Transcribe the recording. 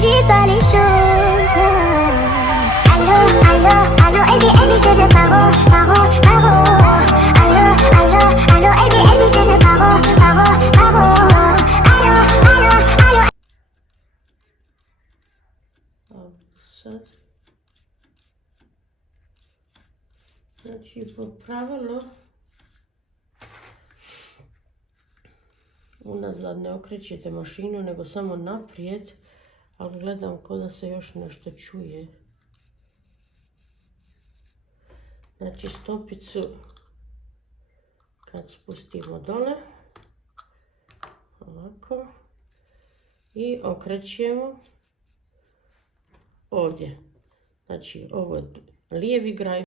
dis pas les choses. Allô, allô, allô, Elbi, Elbi, je te dis paro, paro, paro. Allô, allô, allô, Elbi, Elbi, je te dis paro, paro, paro. Allô, allô, allô. Sad. Znači po pravilu unazad ne okrećete mašinu nego samo naprijed, ali gledam ko da se još nešto čuje. Znači stopicu kad spustimo dole, ovako, i okrećemo ovdje. Znači ovo je lijevi graj,